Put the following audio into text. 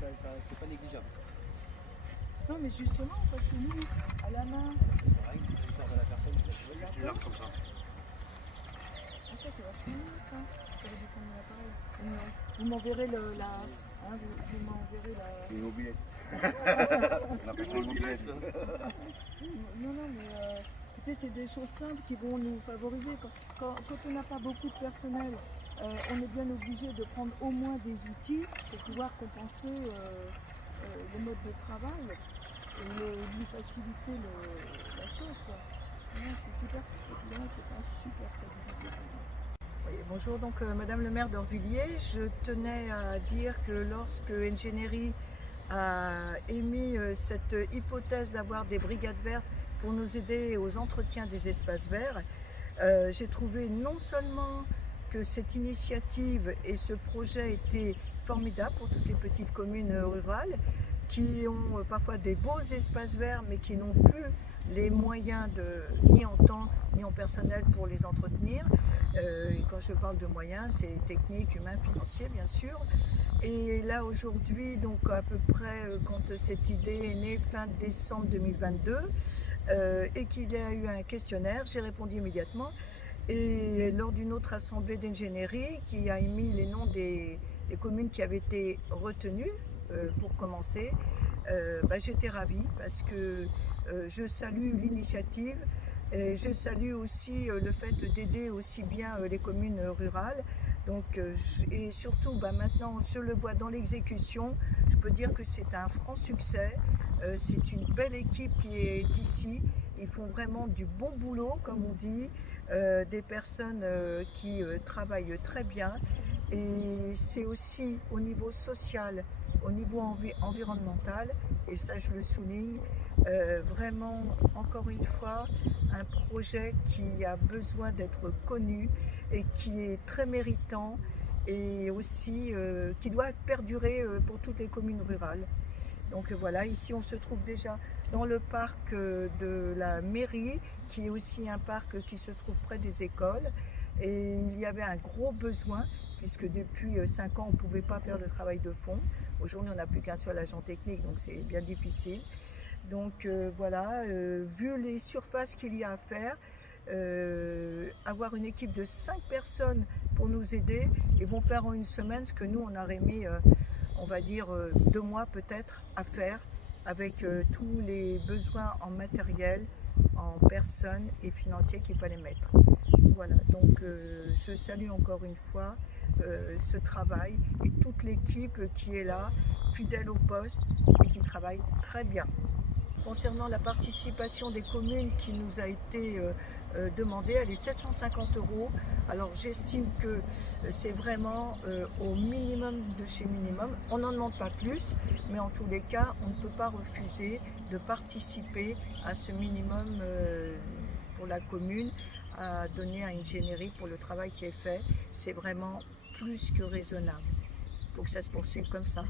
c'est pas négligeable. Non, mais justement, parce que nous, à la main, C'est vrai, l'histoire de la personne, ça Juste une arme comme ça. ah, ça va finir ça. Ça veut dire qu'on a l'appareil. Vous m'enverrez vous m'enverrez C'est une mobilette. On appelle ça Une une mobilette. Non, mais écoutez, c'est des choses simples qui vont nous favoriser. Quand on n'a pas beaucoup de personnel, on est bien obligé de prendre au moins des outils pour pouvoir compenser le mode de travail et lui faciliter la chose, quoi. Non, c'est super. Et puis là, c'est un super stabilisateur. Oui, bonjour, donc Madame le maire d'Orvilliers. Je tenais à dire que lorsque Engineering a émis cette hypothèse d'avoir des brigades vertes pour nous aider aux entretiens des espaces verts, j'ai trouvé non seulement que cette initiative et ce projet étaient formidables pour toutes les petites communes rurales qui ont parfois des beaux espaces verts mais qui n'ont plus les moyens ni en temps ni en personnel pour les entretenir. Et quand je parle de moyens, c'est technique, humain, financier bien sûr. Et là aujourd'hui, donc à peu près quand cette idée est née fin décembre 2022 et qu'il y a eu un questionnaire, j'ai répondu immédiatement. Et lors d'une autre assemblée d'ingénierie qui a émis les noms des communes qui avaient été retenues pour commencer, j'étais ravie parce que je salue l'initiative et je salue aussi le fait d'aider aussi bien les communes rurales. Donc, et surtout maintenant je le vois dans l'exécution, je peux dire que c'est un franc succès, c'est une belle équipe qui est ici, ils font vraiment du bon boulot comme on dit, des personnes qui travaillent très bien et c'est aussi au niveau social, au niveau environnemental, et ça je le souligne, vraiment encore une fois un projet qui a besoin d'être connu et qui est très méritant et aussi qui doit perdurer pour toutes les communes rurales. Donc voilà, ici on se trouve déjà dans le parc de la mairie, qui est aussi un parc qui se trouve près des écoles. Et il y avait un gros besoin, puisque depuis 5 ans on ne pouvait pas faire le travail de fond. Aujourd'hui on n'a plus qu'un seul agent technique, donc c'est bien difficile. Donc voilà, vu les surfaces qu'il y a à faire, avoir une équipe de 5 personnes pour nous aider, ils vont faire en une semaine ce que nous on aurait mis, on va dire 2 mois peut-être à faire, avec tous les besoins en matériel, en personnes et financiers qu'il fallait mettre. Voilà, donc je salue encore une fois ce travail et toute l'équipe qui est là, fidèle au poste et qui travaille très bien. Concernant la participation des communes qui nous a été demandée, elle est 750 €. Alors j'estime que c'est vraiment au minimum de chez minimum. On n'en demande pas plus, mais en tous les cas, on ne peut pas refuser de participer à ce minimum pour la commune, à donner à Engineering pour le travail qui est fait. C'est vraiment plus que raisonnable. Il faut que ça se poursuive comme ça.